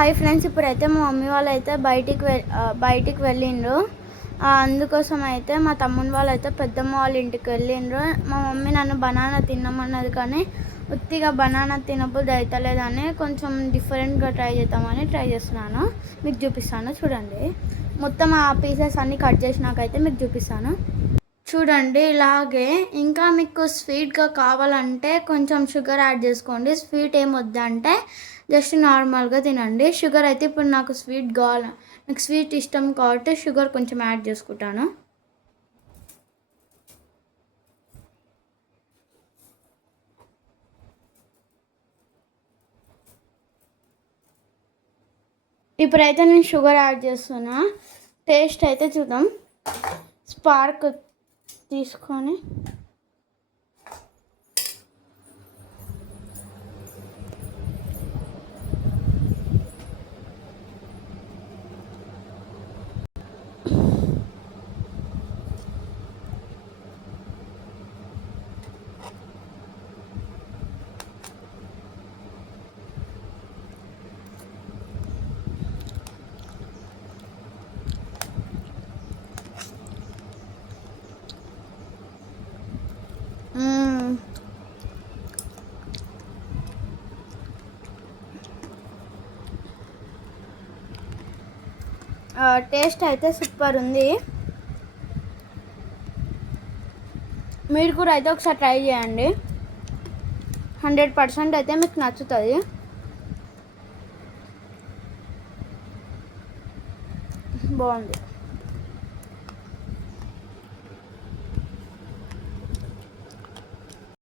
Hi friends, ఇప్పుడైతే మా mummy వాళ్ళు అయితే బయటికి వెళ్ళిండ్రు. అందుకోసం అయితే మా తమ్ముని వాళ్ళు అయితే పెద్దమ్మ వాళ్ళ ఇంటికి వెళ్ళిండ్రు. మా మమ్మీ నన్ను బనానా తినమన్నది, కానీ ఉత్తిగా బనానా తినబుద్ధి అవుతలేదని కొంచెం డిఫరెంట్గా ట్రై చేస్తున్నాను. మీకు చూపిస్తాను చూడండి. మొత్తం ఆ పీసెస్ అన్నీ కట్ చేసినాకైతే మీకు చూపిస్తాను చూడండి. ఇలాగే ఇంకా మీకు స్వీట్గా కావాలంటే కొంచెం షుగర్ యాడ్ చేసుకోండి. స్వీట్ ఏం వద్దంటే జస్ట్ నార్మల్గా తినండి. షుగర్ అయితే ఇప్పుడు నాకు స్వీట్ ఇష్టం కాబట్టి షుగర్ కొంచెం యాడ్ చేసుకుంటాను. ఇప్పుడైతే నేను షుగర్ యాడ్ చేస్తున్నా. టేస్ట్ అయితే చూద్దాం. స్పార్క్ తీసుకొని టేస్ట్ అయితే సూపర్ ఉంది. మీరు కూడా అయితే ఒకసారి ట్రై చేయండి. 100% అయితే మీకు నచ్చుతుంది. బాగుంది.